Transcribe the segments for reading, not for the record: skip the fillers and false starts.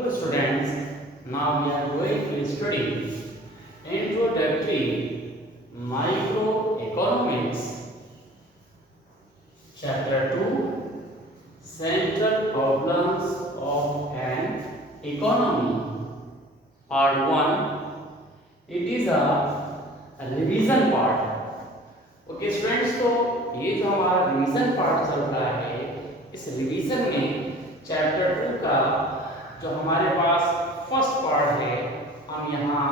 Hello students, now we are going to study Introductory Microeconomics, Chapter 2, Central Problems of an Economy, Part 1. It is a revision part. Okay students, तो ये जो हमारा revision part चल रहा है, इस revision में चैप्टर 2 का जो हमारे पास फर्स्ट पार्ट है, हम यहाँ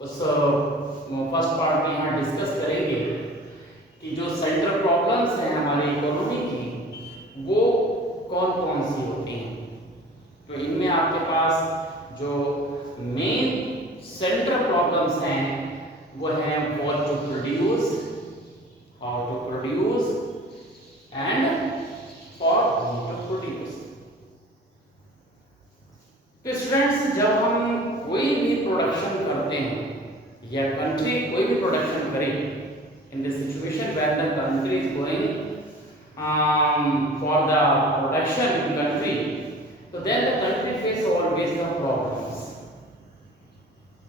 उस फर्स्ट पार्ट में यहाँ डिस्कस करेंगे कि जो सेंट्रल प्रॉब्लम्स हैं हमारी इकोनॉमी की, वो कौन कौन सी होती हैं। तो इनमें आपके पास जो मेन सेंट्रल प्रॉब्लम्स हैं वो हैं what to produce, how to produce and for whom to produce। तो स्टूडेंट्स, जब हम कोई भी प्रोडक्शन करते हैं या कंट्री कोई भी प्रोडक्शन करे, in the situation where the country is going for the production in country, तो then the country face always the problems.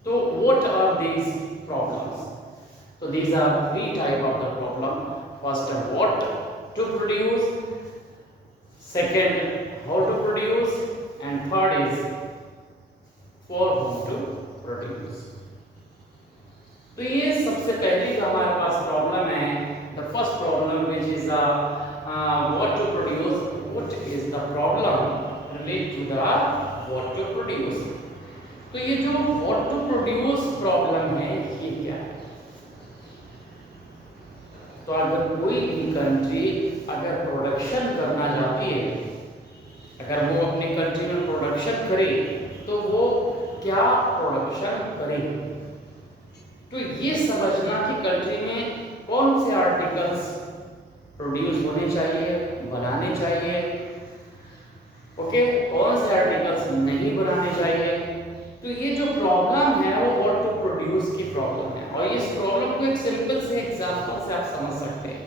तो what are these problems? So these are three type of the problem. First, what to produce, second, how to produce, and third is for whom to produce। तो ये सबसे पहले जो हमारे पास problem है, the first problem which is what to produce, what is the problem related to the what to produce। तो ये जो what to produce प्रॉब्लम है, ये क्या है? तो अगर कोई भी कंट्री अगर प्रोडक्शन करना चाहती है, अगर वो अपनी कंट्री में प्रोडक्शन करे, तो वो क्या प्रोडक्शन करे? तो ये समझना कि कंट्री में कौन से आर्टिकल्स प्रोड्यूस होने चाहिए, बनाने चाहिए, ओके, कौन से आर्टिकल्स नहीं बनाने चाहिए। तो ये जो प्रॉब्लम है वो व्हाट टू प्रोड्यूस की प्रॉब्लम है, और इस प्रॉब्लम को एक सिंपल से एग्जांपल से आप समझ सकते हैं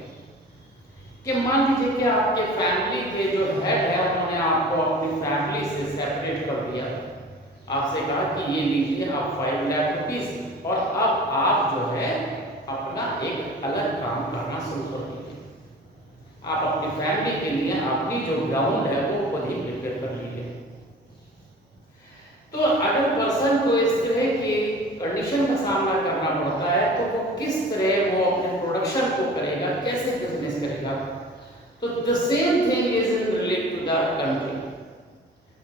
कि मान लीजिए कि आपके फैमिली के जो हेड है, उन्होंने आपको अपनी फैमिली से सेपरेट कर दिया, आपसे कहा कि ये लीजिए आप 5 लाख रुपीस, और अब आप जो है अपना एक अलग काम करना शुरू कर दीजिए। आप अपनी फैमिली के लिए अपनी जो ग्राउंड है वो खुद ही प्रिपेयर कर लीजिए। तो अगर पर्सन को इस तरह की कंडीशन का सामना करना पड़ता है, तो वो किस तरह वो अपने प्रोडक्शन को करेगा, कैसे बिजनेस करेगा। तो the same thing is related to the country.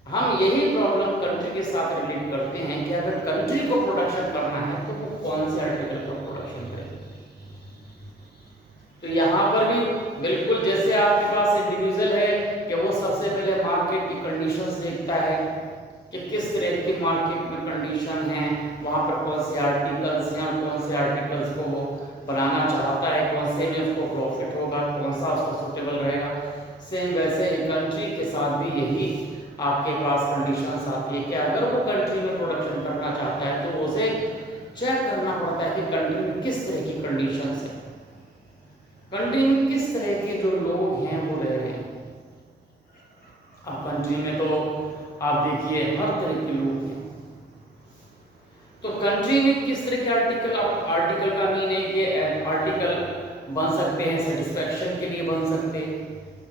हम यही प्रॉब्लम कंट्री के साथ रिलेट करते हैं कि अगर कंट्री को प्रोडक्शन करना है तो वो कौन से आर्टिकल का प्रोडक्शन करे। तो यहाँ पर भी बिल्कुल जैसे आपके पास एक डिवीजन है कि वो सबसे पहले मार्केट की कंडीशंस देखता है कि किस तरह की मार्केट में कंडीशन है, वहाँ पर कौन से आर्टिकल्स हैं, कौन से आर्टिकल्स को वो बनाना चाहता है, कौन से में उसको प्रॉफिट होगा, कौन सा उसको सूटेबल रहेगा। सेम वैसे कंट्री के साथ भी यही आपके पास कंडीशंस आती है कि अगर वो कंट्री में प्रोडक्शन करना चाहता है तो उसे चेक करना पड़ता है कि कंट्री में किस तरह की कंडीशंस है, कंट्री में किस तरह के जो लोग हैं वो रह रहे हैं। अब कंट्री में तो आप देखिए हर तरह के लोग हैं, तो कंट्री में किस तरह के आर्टिकल का मीन है कि आर्टिकल बन सकते हैं सेटिस्फैक्शन के लिए, बन सकते हैं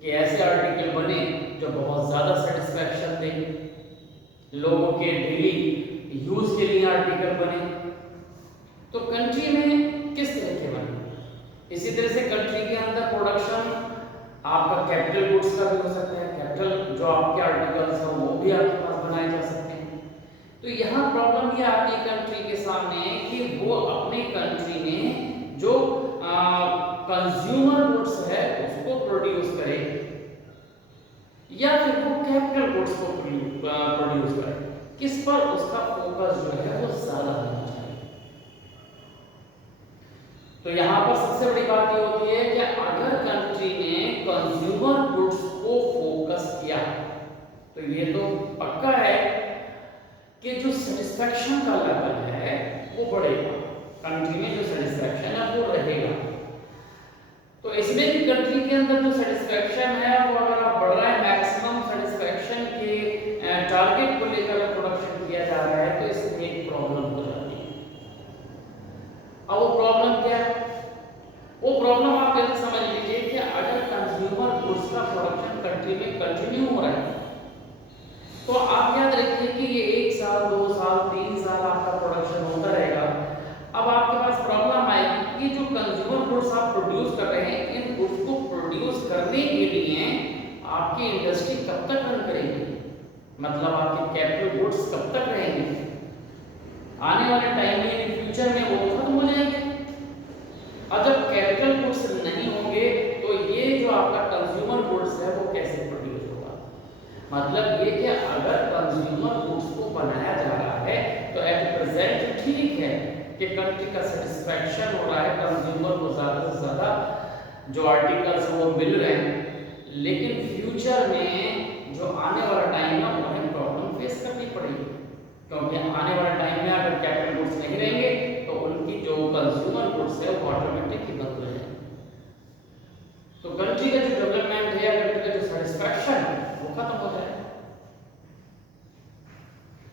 कि ऐसे आर्टिकल बने जो बहुत ज़्यादा सेटिस्फैक्शन दें, लोगों के डेली यूज के लिए आर्टिकल बने। तो कंट्री में किस तरह के बने। इसी तरह से कंट्री के अंदर प्रोडक्शन आपका कैपिटल गुड्स का भी हो सकता है, कैपिटल जो आपके आर्टिकल्स हैं वो भी आपके पास बनाए जा सकते हैं। तो यहाँ प्रॉब्लम ये आती है कंट्री के सामने कि वो अपनी कंट्री में जो कंज्यूमर गुड्स है उसको प्रोड्यूस करे, या फिर वो कैपिटल गुड्स को प्रोड्यूस करे। किस पर उसका फोकस जो है वो ज्यादा होना चाहिए। तो यहाँ पर सबसे बड़ी बात ये होती है कि अगर कंट्री ने कंज्यूमर गुड्स को फोकस किया तो ये तो पक्का है कि जो सेटिस्फैक्शन का लेवल है वो बढ़ेगा, कंट्री में जो सेटिस्फैक्शन है वो रहेगा। तो इसमें भी कंट्री के अंदर जो सेटिस्फैक्शन है वो अगर आप बढ़ रहा है, मैक्सिमम सेटिस्फैक्शन के टारगेट को लेकर आपकी इंडस्ट्री कब तक रन करेगी, मतलब आपके कैपिटल गुड्स कब तक रहेंगे, आने वाले टाइम में इन फ्यूचर में वो खत्म हो जाएंगे। और जब कैपिटल गुड्स नहीं होंगे तो ये जो आपका कंज्यूमर गुड्स है वो कैसे प्रोड्यूस होगा, मतलब ये कि अगर कंज्यूमर गुड्स को बनाया जा रहा है तो एट प्रेजेंट ठीक है कि कंट्री का सेटिस्फैक्शन हो रहा है, कंज्यूमर को ज़्यादा से ज़्यादा जो आर्टिकल्स वो मिल रहे हैं, लेकिन फ्यूचर में जो आने वाला टाइम है उन्हें प्रॉब्लम फेस करनी पड़ेगी, क्योंकि आने वाले टाइम में अगर कैपिटल गुड्स नहीं रहेंगे तो उनकी जो कंज्यूमर गुड्स है वो ऑटोमेटिक ही बंद हो जाएंगे। तो कंट्री का जो डेवलपमेंट है, कंट्री का जो सेटिस्फैक्शन है वो खत्म हो जाएगा।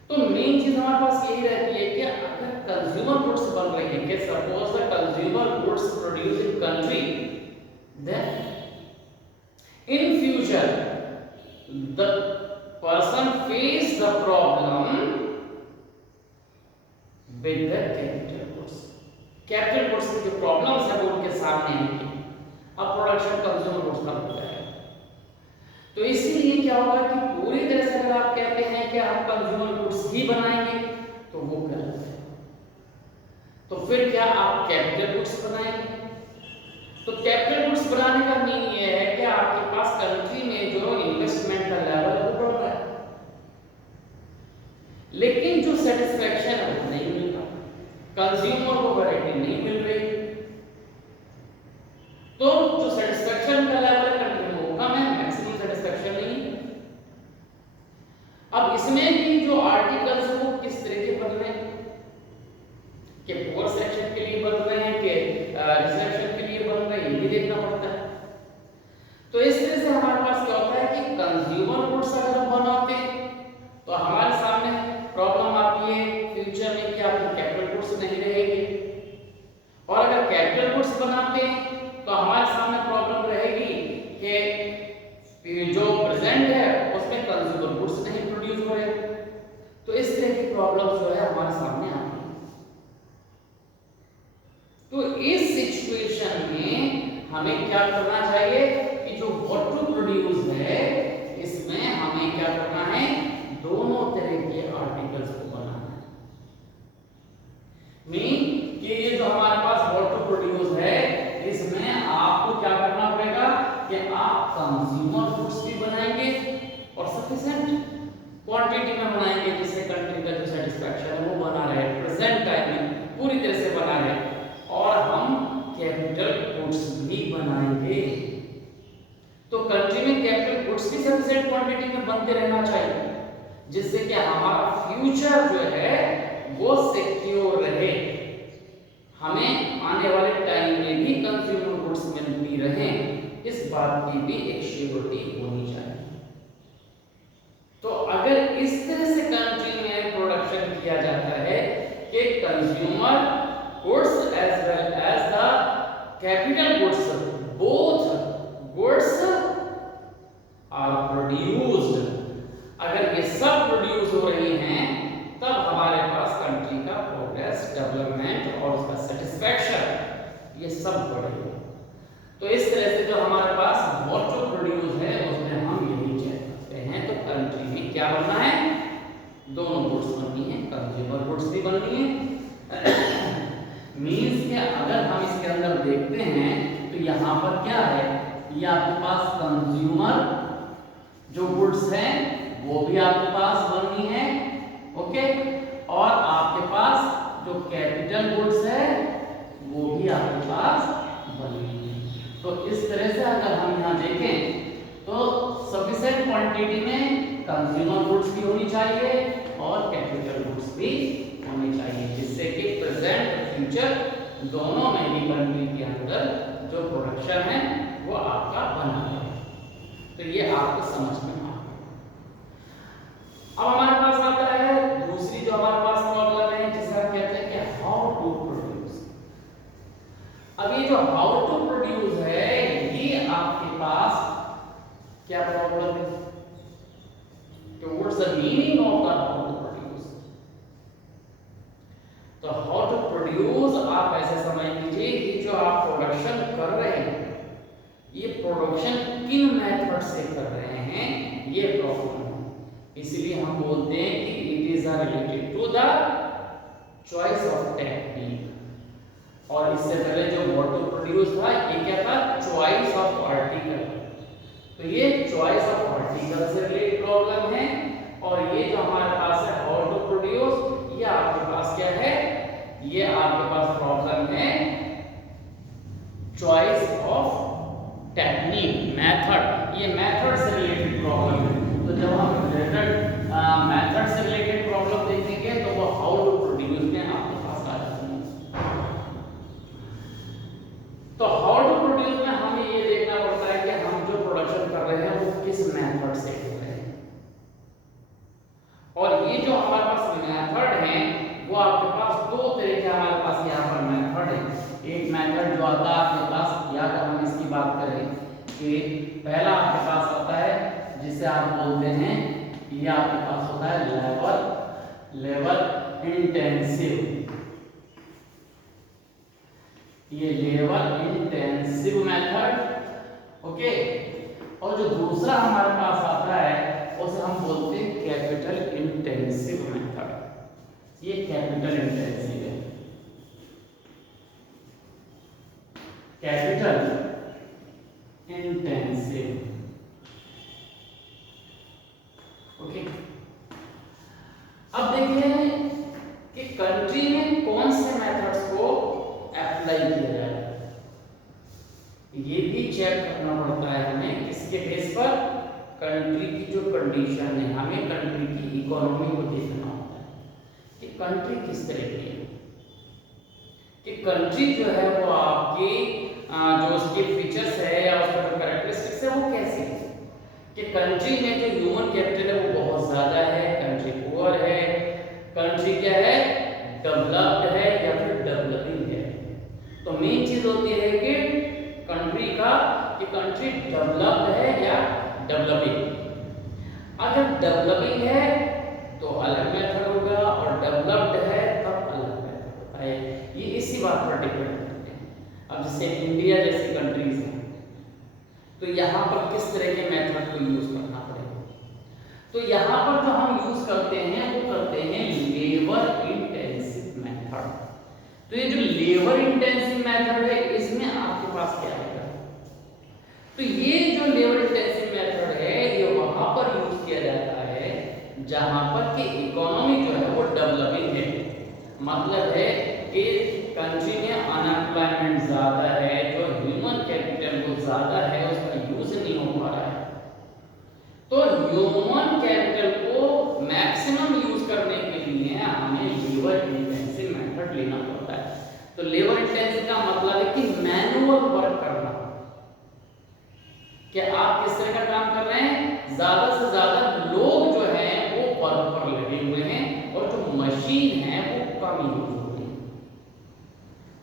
तो मेन चीज हमारे पास यही रहती है कि अगर कंज्यूमर गुड्स बन रही है, कि suppose the consumer goods produce in country, then in future the person face the problem with the capital goods. Capital goods की जो प्रॉब्लम्स है वो उनके सामने आएंगी, अब प्रोडक्शन कंज्यूमर गुड्स का हो जाएगा। तो इसीलिए क्या होगा कि पूरी तरह से अगर आप कहते हैं कि आप कंज्यूमर गुड्स ही बनाएंगे तो वो गलत है। तो फिर क्या आप कैपिटल गुड्स बनाएंगे? तो कैपिटल गुड्स बनाने का मीन ये है कि आपके पास कंट्री में जो इन्वेस्टमेंट का लेवल है वो बढ़ रहा है, लेकिन जो सेटिस्फैक्शन है वो नहीं मिल रहा, कंज्यूमर को वैरायटी नहीं मिल रही, तो जो सेटिस्फैक्शन का लेवल है कंट्री में वो कम है, मैक्सिमम सेटिस्फैक्शन नहीं। अब इसमें भी जो आर्टिकल्स है वो किस तरह के बन रहे हैं, कि पुअर सेक्शन के लिए बन रहे हैं कि रिच सेक्शन के लिए बन रहे हैं, ये भी देखना पड़ता है। तो इस तरह से हमारे पास क्या होता है कि कंज्यूमर गुड्स अगर हम बनाते हैं तो हमारे सामने प्रॉब्लम आती है फ्यूचर में कि आपके कैपिटल गुड्स नहीं रहेगी, और अगर कैपिटल गुड्स बनाते हैं तो हमारे सामने प्रॉब्लम रहेगी कि जो प्रेजेंट है उसमें कंज्यूमर गुड्स नहीं प्रोड्यूस हो रहे। तो इस तरह की प्रॉब्लम जो है हमारे सामने आती है। तो इस सिचुएशन में हमें क्या करना चाहिए कि जो व्हाट टू प्रोड्यूस है इसमें हमें क्या करना है, दोनों तरह के आर्टिकल्स को बनाना है। मीन कि ये जो हमारे पास व्हाट टू प्रोड्यूस है इसमें आपको क्या करना पड़ेगा कि आप कंज्यूमर गुड्स भी बनाएंगे और सफिशिएंट क्वांटिटी में बनाएंगे, जिससे कंट्री का जो सेटिस्फैक्शन है वो बना रहे, प्रेजेंट टाइम में पूरी तरह से बना रहे, और हम कैपिटल गुड्स भी बनाएंगे। तो कंट्री में कैपिटल गुड्स भी सफिशिएंट क्वांटिटी में बनते रहना चाहिए, जिससे कि हमारा फ्यूचर जो है वो सिक्योर रहे, हमें आने वाले टाइम में भी कंज्यूमर गुड्स मिलती रहे, इस बात की भी एक श्योरिटी होनी चाहिए। तो अगर इस तरह से कंट्री में प्रोडक्शन किया जाता है कि consumer goods as well as the capital goods both goods are produced, अगर ये सब प्रोड्यूस हो रही हैं तब हमारे पास कंट्री का प्रोग्रेस, डेवलपमेंट और उसका सेटिस्फैक्शन ये सब बढ़ेगा। तो इस तरह से जो हमारे पास व्हाट टू प्रोड्यूस है उसमें हम यही चेक करते हैं। तो कंट्री में क्या बनना है, दोनों गुड्स बननी है, कंज्यूमर गुड्स भी बननी है। मींस कि अगर हम इसके अंदर देखते हैं तो यहाँ पर क्या है, ये आपके पास कंज्यूमर जो गुड्स हैं वो भी आपके पास बननी है, ओके, और आपके पास जो कैपिटल गुड्स है वो भी आपके पास बननी है। तो इस तरह से अगर हम यहाँ देखें तो सफिशिएंट क्वांटिटी में कंज्यूमर गुड्स भी होनी चाहिए और कैपिटल गुड्स भी होनी चाहिए, जिससे कि प्रेजेंट फ्यूचर दोनों में भी कंट्री के अंदर जो प्रोडक्शन है वो आपका बना रहे। तो ये आपको समझ में आ गया। अब हमारे पास आता है दूसरी जो हमारे पास प्रॉब्लम है जिसे हम कहते हैं कि हाउ टू प्रोड्यूस। अब ये जो हाउ टू प्रोड्यूस है ये आपके पास क्या प्रॉब्लम है, तो what's the meaning of the how to produce. तो हाउ टू प्रोड्यूस आप ऐसे समझ लीजिए कि जो आप प्रोडक्शन कर रहे हैं ये प्रोडक्शन किन मेथड से कर रहे हैं, ये प्रॉब्लम है। इसलिए हम बोलते हैं कि it is related to the choice of technique. और इससे पहले जो व्हाट टू प्रोड्यूस था, ये क्या था, चॉइस ऑफ आर्टिकल। तो ये चॉइस ऑफ आर्टिकल से रिलेटेड प्रॉब्लम है। और ये जो हमारे पास है हाउ टू प्रोड्यूस, ये आपके पास क्या है, ये आपके पास प्रॉब्लम है चॉइस ऑफ टेक्निक, मेथड। ये मेथड से रिलेटेड प्रॉब्लम है। तो जब हम मेथड से रिलेटेड प्रॉब्लम देखेंगे तो वो हाउ टू प्रोड्यूस में आपके पास आ जाती है। तो हाउ टू प्रोड्यूस में हमें ये देखना पड़ता है कि हम जो प्रोडक्शन कर रहे हैं वो किस मेथड से कर रहे हैं। और ये जो हमारे पास मेथड है वो आपके पास दो तरह के हमारे पास यहाँ पर मेथड है। एक मेथड जो आता है आपके पास, या अगर हम इसकी बात करें कि पहला आपके पास आता है जिसे आप बोलते हैं, ये आपके पास होता है लेबर इंटेंसिव। ये लेबर इंटेंसिव मेथड, ओके। और जो दूसरा हमारे पास आता है उसे हम बोलते हैं कैपिटल इंटेंसिव मेथड। ये कैपिटल इंटेंसिव है, कैपिटल इंटेंसिव, ओके। अब देखिए कि कंट्री में कौन से मेथड्स को अप्लाई किया जाए, ये भी चेक करना पड़ता है हमें। किसके बेस पर, कंट्री की जो कंडीशन है, हमें कंट्री की इकोनॉमी को देखना होता है कि कंट्री किस तरह की है, कि कंट्री जो है वो आपकी जो उसके फीचर्स है या उसका जो कैरेक्टरिस्टिक्स है वो कैसी है। कि कंट्री में जो ह्यूमन कैपिटल है वो बहुत ज्यादा है, कंट्री पुअर है, कंट्री क्या है, डेवलप्ड है या फिर डेवलपिंग है। तो मेन चीज होती है कि कंट्री का, कि कंट्री डेवलप्ड है या डेवलपिंग। अगर डेवलपिंग है तो अलग मेथड होगा, और डेवलप्ड है तब अलग मेथड होता है। ये इसी बात पर डिपेंड करते हैं। अब जैसे इंडिया जैसी कंट्रीज हैं तो यहाँ पर किस तरह के मेथड को यूज करना पड़ेगा। तो यहाँ पर जो हम यूज करते हैं वो करते हैं लेबर इंटेंसिव मेथड। तो ये जो लेबर इंटेंसिव मेथड है इसमें आपके पास क्या आएगा, तो ये जो लेबर इंटेंसिव मेथड है ये वहां पर यूज किया जाता है जहां पर कि इकोनॉमी जो है वो डेवलपिंग है। मतलब है कि कंट्री में अनएम्प्लॉयमेंट ज्यादा है, जो ह्यूमन कैपिटल वो ज्यादा है, उसका यूज नहीं हो पा रहा है। तो ह्यूमन कैपिटल को मैक्सिमम यूज करने के लिए हमें लेबर इंटेंसिव मेथड लेना पड़ता है। तो लेबर इंटेंसिव का मतलब है कि मैनुअल वर्क करना, कि आप किस तरह का काम कर रहे हैं, ज्यादा से ज्यादा लोग जो है वो वर्क पर लगे हुए हैं और जो मशीन है वो कम यूज हो रही है।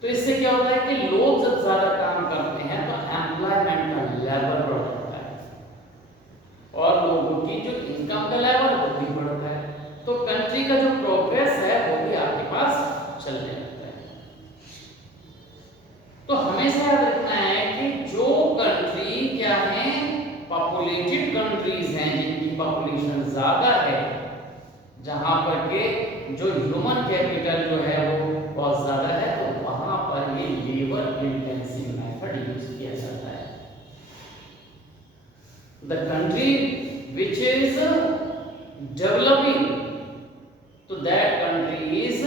तो इससे क्या होता है कि लोग जब ज्यादा काम करते हैं तो एम्प्लॉयमेंट का लेवल बढ़ जाता है और लोगों की जो इनकम का लेवल वो भी बढ़ता है। तो कंट्री का जो प्रोग्रेस है वो भी आपके पास चलने लगता है। तो हमेशा याद रखना है कि जो कंट्री क्या है, पॉपुलेटेड कंट्रीज हैं जिनकी पॉपुलेशन ज्यादा है, जहां पर के जो ह्यूमन कैपिटल जो है वो बहुत ज्यादा है, तो वहां पर ये लेबर इंटेंसिव मेथड यूज किया जाता है। The country which is developing, तो that country is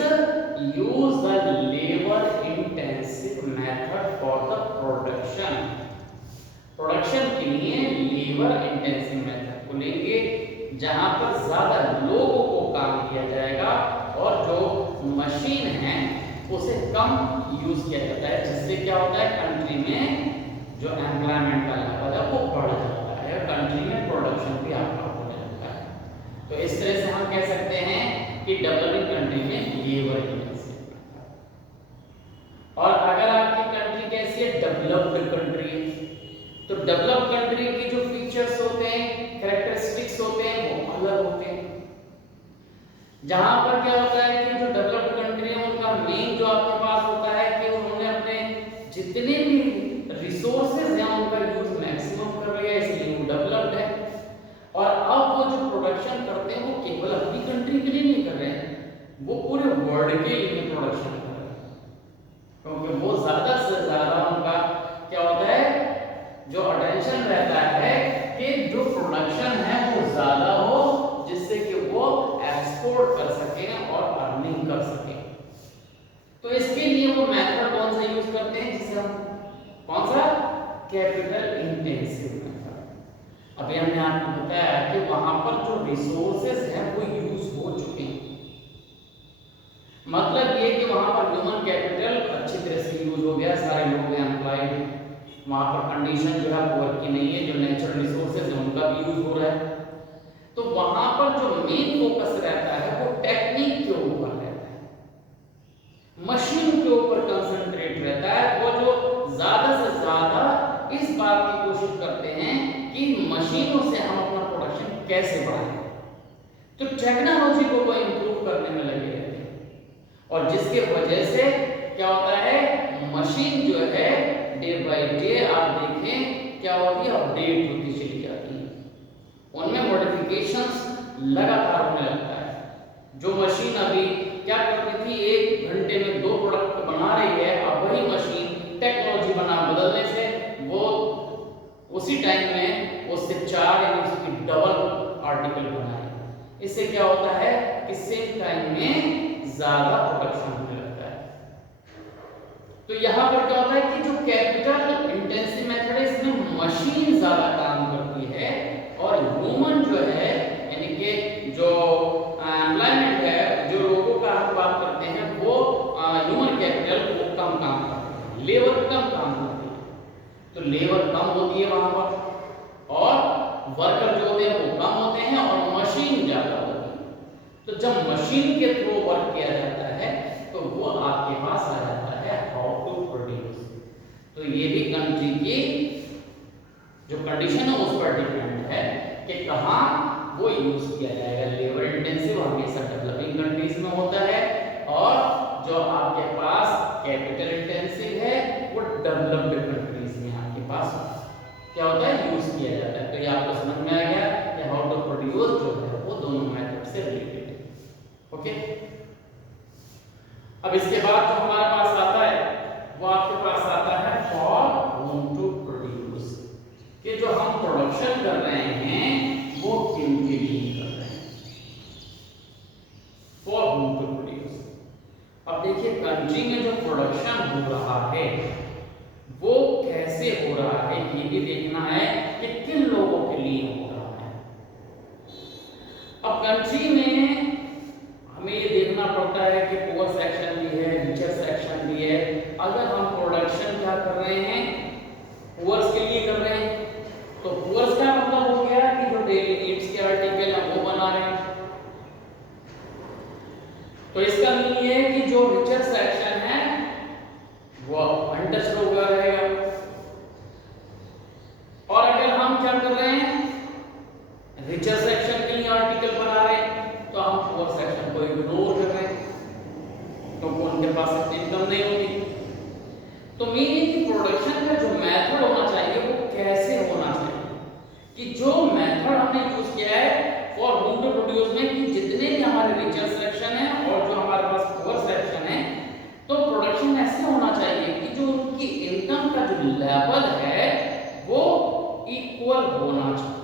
use the labour intensive method for the production. Production के लिए लेबर इंटेंसिव मेथड को लेंगे जहां पर ज्यादा लोगों को काम किया जाएगा और जो मशीन है उसे कम यूज किया जाता है, जिससे क्या होता है कंट्री में जो एम्प्लॉयमेंट का लेवल है वो बढ़ जाता है और कंट्री में प्रोडक्शन भी आपका होने लगता है। तो इस तरह से हम कह सकते हैं कि डेवलपिंग कंट्री में लेबर इंटेंसिव। और अगर आपकी कंट्री कैसी है, डेवलप्ड कंट्री है, तो डेवलप्ड कंट्री की जो फीचर्स होते हैं, कैरेक्टरिस्टिक्स होते हैं वो अलग होते हैं। जहां पर क्या होता है कि जो डेवलप्ड कंट्री है उनका मेन जो आपके पास होता है कि उन्होंने अपने जितने भी रिसोर्सेज हैं उनका यूज प्रोडक्शन रहता है कि जो प्रोडक्शन है वो ज्यादा हो, जिससे कि वो एक्सपोर्ट कर सके और अर्निंग कर सके। तो इसके लिए वो मेथड कौन सा यूज करते हैं, जिसे हम कौन सा, कैपिटल इंटेंसिव मेथड। अभी हमने आपको बताया कि वहां पर जो रिसोर्सेज हैं वो यूज हो चुके हैं, मतलब ये कि वहां पर ह्यूमन कैपिटल अच्छी तरह से यूज हो गया, सारे लोग हैं एम्प्लॉयड, वहां पर कंडीशन जो है वर्क की नहीं है, जो नेचुरल रिसोर्सेज है उनका भी यूज हो रहा है। तो वहां पर जो मेन फोकस रहता है वो टेक्निक के ऊपर रहता है, मशीन के ऊपर कंसंट्रेट रहता है। वो जो ज्यादा से ज्यादा इस बात की कोशिश करते हैं कि मशीनों से हम अपना प्रोडक्शन कैसे बढ़ाएं, तो टेक्नोलॉजी को वो इंप्रूव करने में लगे रहते हैं, और जिसके वजह से क्या होता है, मशीन जो है डे बाय डे आप देखें क्या होती है, अपडेट होती चली जाती है, उनमें मॉडिफिकेशंस लगातार होने लगता है। जो मशीन अभी क्या करती थी, 1 घंटे में 2 प्रोडक्ट बना रही है, अब वही मशीन टेक्नोलॉजी बदलने से वो उसी टाइम में उससे 4 यानी उसकी डबल आर्टिकल बनाए। इससे क्या होता है कि सेम टाइम में ज्यादा प्रोडक्शन होने लगता है। तो यहां पर क्या होता है कि जो कैपिटल इंटेंसिव मेथड है इसमें मशीन ज्यादा काम करती है, और ह्यूमन जो है यानी कि जो एम्प्लॉयमेंट है, जो लोगों का हम बात करते हैं, वो ह्यूमन कैपिटल वो कम काम करते हैं, लेबर कम काम करती है। तो लेबर कम होती है वहां पर, और वर्कर जो होते हैं वो कम होते हैं, और मशीन ज्यादा होती है। तो जब मशीन के थ्रू वर्क किया जाता है तो वो आपके पास आ जाता है हाउ टू प्रोड्यूस। तो ये भी कंट्री की जो कंडीशन है उस पर डिपेंड है कि कहाँ वो यूज किया जाएगा। लेबर इंटेंसिव हमेशा डेवलपिंग कंट्रीज में होता है, और जो आपके पास कैपिटल इंटेंसिव है वो डेवलप्ड कंट्रीज में आपके पास क्या होता है, यूज किया जाता है। तो ये आपको समझ में आ गया कि हाउ टू प्रोड्यूस जो है वो दोनों मेथड से रिलेटेड है। ओके, अब इसके बाद जो हमारे पास आता है वो आपके पास आता है फॉर होम टू प्रोड्यूस, कि जो हम प्रोडक्शन कर रहे हैं वो किन के लिए कर रहे हैं, फॉर होम टू प्रोड्यूस। अब देखिए कंट्री में जो प्रोडक्शन हो रहा है वो कैसे हो रहा है, ये भी देखना है कि किन लोगों के लिए हो रहा है। अब कंट्री में हमें ये देखना पड़ता है कि पुअर सेक्शन भी है, रिचर सेक्शन भी है। अगर हम प्रोडक्शन क्या कर रहे हैं, पुअर्स के लिए कर रहे हैं, तो पुअर्स का मतलब हो गया कि जो डेली नीड्स के आर्टिकल है वो बना रहे हैं। तो इसका मीनिंग ये है कि जो रिचर सेक्शन है वो अनटच्ड होगा रहेगा, और अगर हम क्या कर रहे हैं, रिचर सेक्शन के लिए आर्टिकल बना रहे हैं, तो हम पुअर सेक्शन को इग्नोर कर रहे हैं क्योंकि उनके पास इतनी इनकम नहीं होती। तो मीनिंग कि प्रोडक्शन का जो मेथड होना चाहिए वो कैसे होना चाहिए, कि जो मेथड हमने यूज किया है फॉर होम टू प्रोड्यूस में, कि जितने भी हमारे रिचर सेक्शन है और जो हमारे पास पुअर सेक्शन है, तो प्रोडक्शन ऐसे होना चाहिए कि जो उनकी इनकम का जो लेवल है वो इक्वल होना चाहिए।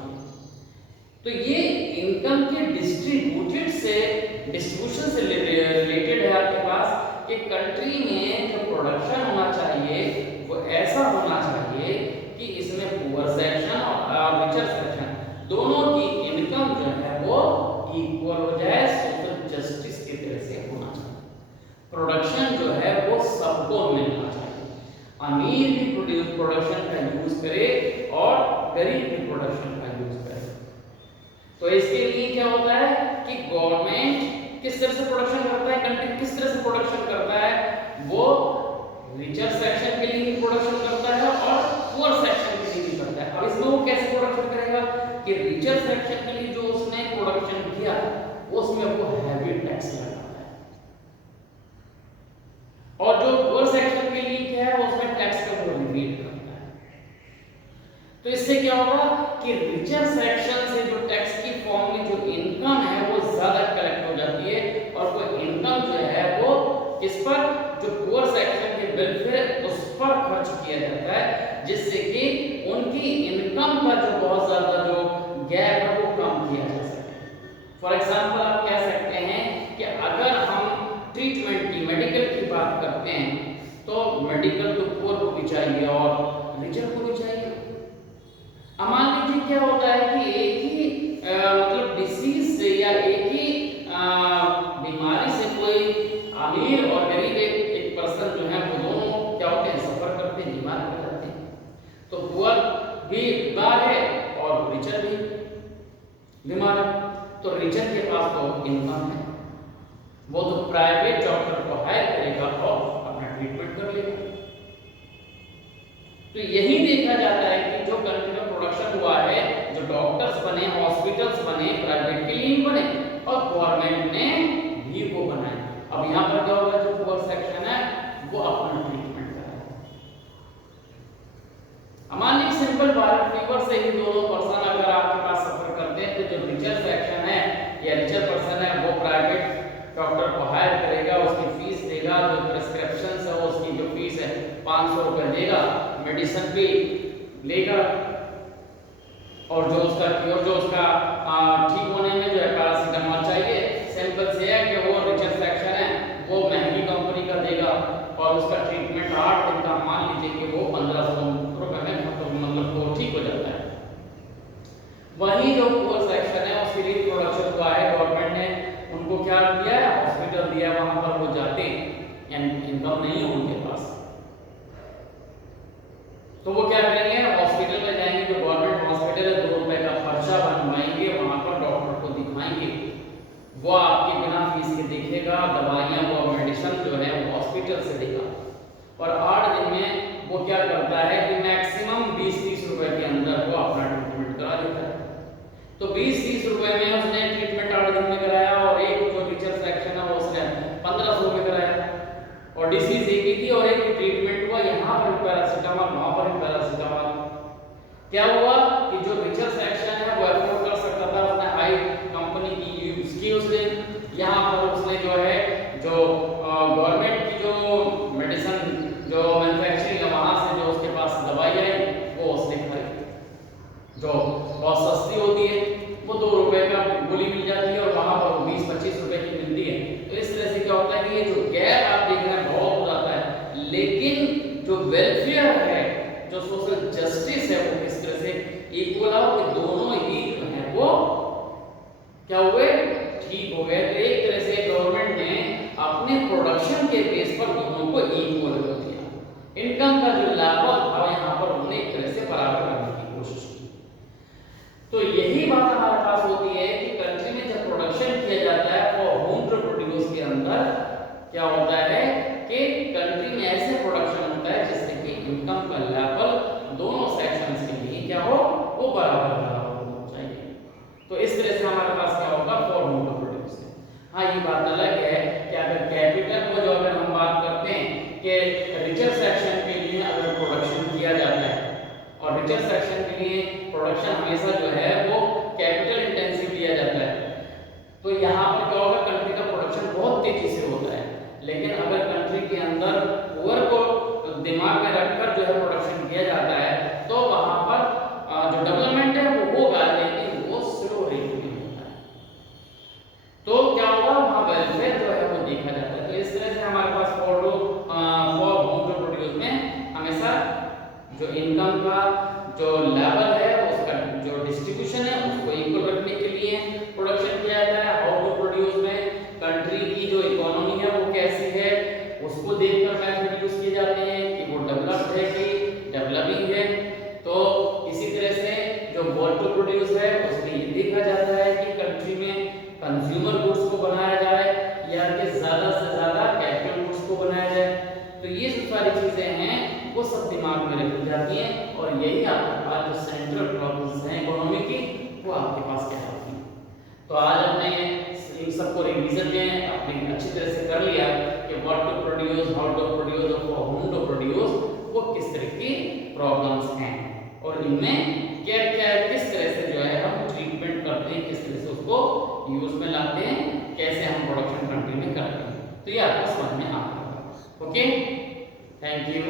तो ये इनकम के डिस्ट्रीब्यूशन से रिलेटेड है आपके पास, कि कंट्री में जो प्रोडक्शन होना चाहिए वो ऐसा होना चाहिए कि इसमें पुअर सेक्शन और रिचर सेक्शन दोनों की इनकम जो है वो इक्वल हो जाए, सोशल जस्टिस की तरह से होना चाहिए। प्रोडक्शन जो है वो सबको मिलना चाहिए, अमीर भी प्रोडक्शन का यूज करे और गरीब भी प्रोडक्शन का यूज करे। तो इसके लिए क्या होता है कि गवर्नमेंट किस तरह से प्रोडक्शन करता है, कंट्री किस तरह से प्रोडक्शन करता है, वो रिचर सेक्शन के लिए भी प्रोडक्शन करता है और पुअर सेक्शन के लिए भी करता है। अब इसमें वो कैसे प्रोडक्शन करेगा कि रिचर सेक्शन के लिए जो उसने प्रोडक्शन किया उसमें वो हैवी टैक्स लगाता है, और जो पुअर सेक्शन के लिए क्या है उसमें टैक्स का वो रिबेट करता है। तो इससे क्या होगा कि रिचर सेक्शन से जो टैक्स की फॉर्म में जो इनकम है वो ज्यादा कलेक्ट हो जाती है, और वो इनकम जो है वो किस पर, जो पुअर सेक्शन के वेलफेयर उस पर खर्च किया जाता है, जिससे कि उनकी इनकम का जो बहुत ज्यादा जो गैप है वो कम किया जा सके। फॉर एग्जाम्पल आप कह सकते हैं कि अगर हम ट्रीटमेंट की, मेडिकल की बात करते हैं, तो मेडिकल तो पुअर को भी चाहिए और रिचर को भी चाहिए। अब मान लीजिए क्या होता है कि एक ही मतलब डिसीज से या एक ही बीमारी से कोई अमीर और गरीब एक पर्सन जो है वो दोनों क्या होते हैं, सफर करते हैं, बीमार हो जाते हैं। तो पुअर भी बीमार है और रिचर भी बीमार है, तो रिचर के पास तो इनकम है, वो तो प्राइवेट डॉक्टर को हायर करेगा और अपना ट्रीटमेंट कर लेगा। तो यही देखा जाता है कि जो कंट्री में प्रोडक्शन हुआ है, जो डॉक्टर्स बने, हॉस्पिटल्स बने, प्राइवेट के लिए बने और गवर्नमेंट ने भी वो बनाए। अब यहाँ पर क्या होगा, जो पुअर सेक्शन है वो अपना ट्रीटमेंट करेगा। मान लीजिए सिंपल वायरल फीवर से ही दोनों पर्सन अगर आपके पास सफर करते हैं, तो जो रिचर सेक्शन है या रिचर पर्सन है वो प्राइवेट डॉक्टर को हायर करेगा, उसकी फीस देगा, जो प्रिस्क्रिप्शन है उसकी जो फीस है 500 रुपए देगा, मेडिसिन भी लेगा, और जो उसका क्योर, जो उसका ठीक होने में जो है पैरासीटामोल चाहिए, सिंपल से है कि वो रिचर सेक्शन है वो महंगी कंपनी का देगा और उसका ट्रीटमेंट 8 दिन का मान लीजिए कि वो 1500 रुपए में मतलब वो ठीक हो जाता है। वही जो पुअर सेक्शन है उसके लिए प्रोडक्शन हुआ है, गवर्नमेंट ने उनको क्या दिया है, हॉस्पिटल दिया, वहां पर वो जाते हैं, इनकम नहीं है उनके पास, तो वो क्या करेंगे, हॉस्पिटल में जाएंगे, जो गवर्नमेंट हॉस्पिटल है 2 रुपए का खर्चा बनवाएंगे, वहां पर डॉक्टर को दिखाएंगे, वो आपके बिना फीस के देखेगा, दवाइयां वो मेडिसिन जो है वो हॉस्पिटल से देगा, और 8 दिन में वो क्या करता है कि मैक्सिमम 20-30 रुपए के अंदर वो अपना ट्रीटमेंट करा देता है। तो 20-30 रुपए में उसने ट्रीटमेंट 8 दिन में कराया, और एक जो रिचर सेक्शन है वो उसने 1500 रुपए कराया, और डिसीज एक ही थी और एक ट्रीटमेंट हुआ, यहाँ पर पैरासीटामोल, वहां पर पैरासीटामोल। क्या हुआ कि जो रिचर सेक्शन है वो अफोर्ड कर सकता था, उसने हाई कंपनी की यूज की, उसने यहाँ पर उसने जो है जो गवर्नमेंट की जो मेडिसिन जो मैन्युफैक्चरिंग है वहां से जो उसके पास दवाई आई वो उसने खरीदी, जो बहुत सस्ती होती है, वो 2 रुपए का गोली मिल जाती है और वहां पर 20-25 रुपए की मिलती है। तो इस तरह से क्या होता है कि ये जो गैप आप देख रहे हैं बहुत हो जाता है, लेकिन जो वेलफेयर है, जो सोशल जस्टिस है वो किस तरह से इक्वल हो कि दोनों ही जो है वो क्या हुए, ठीक हो गए। तो एक तरह से गवर्नमेंट ने अपने प्रोडक्शन के बेस पर दोनों को इक्वल कर दिया, इनकम का जो लाभ था यहाँ पर उन्होंने एक तरह से बराबर करने की कोशिश की। तो यही बात हमारे पास होती है कि कंट्री में जब प्रोडक्शन किया जाता है वो होम टू प्रोड्यूस के अंदर क्या होता है कि कंट्री में ऐसे प्रोडक्शन होता है जिससे कि इनकम का लेवल दोनों सेक्शंस के लिए क्या हो, वो बराबर होना चाहिए। तो इस तरह से हमारे पास क्या होगा, फॉर होम टू प्रोड्यूस। हाँ, ये बात अलग है कि अगर कैपिटल को जो अगर हम बात करते हैं कि रिचर सेक्शन के लिए अगर प्रोडक्शन किया जाता है, और रिचर सेक्शन के लिए प्रोडक्शन हमेशा जो है वो कैपिटल इंटेंसिव लिया जाता है, तो यहाँ पर क्या होगा, कंट्री का प्रोडक्शन बहुत तेजी से होता है। लेकिन अगर कंट्री के अंदर पुअर को दिमाग में रखकर जो है प्रोडक्शन किया जाता है, तो वहां पर जो डेवलपमेंट है वो होगा, लेकिन वो स्लो रेट में होता है। तो क्या होगा, वहां वेलफेयर जो है वो देखा जाता है। तो इस तरह से हमारे पास फॉर होम टू प्रोड्यूस में हमेशा जो इनकम का जो लेवल है उसका जो डिस्ट्रीब्यूशन है उसको इक्वल रखने के लिए प्रोडक्शन किया जाता है। हाउ टू प्रोड्यूस में कंट्री की जो इकोनॉमी है वो कैसी है उसको देखकर मेथड यूज किए जाते हैं कि वो डेवलप्ड है कि डेवलपिंग है। तो इसी तरह से जो व्हाट टू प्रोड्यूस है उसमें ये देखा जाता है कि कंट्री में कंज्यूमर गुड्स को बनाया जाए या कि ज्यादा से ज्यादा कैपिटल गुड्स को बनाया जाए। तो ये सब सारी चीजें हैं वो सब दिमाग में रखी जाती हैं, और यही आपके पास जो सेंट्रल प्रॉब्लम्स हैं इकोनॉमी की वो आपके पास क्या होती हैं। तो आज हमने इन सबको रिवीजन में अपने अच्छी तरह से कर लिया कि what to produce, how to produce और होम टू प्रोड्यूस वो किस तरह की प्रॉब्लम्स हैं, और इनमें क्या क्या किस तरह से जो है हम ट्रीटमेंट करते हैं, किस तरह से उसको यूज में लाते हैं, कैसे हम प्रोडक्शन कंट्री में करते हैं। तो ये आपको समझ में आ गया। Okay, thank you.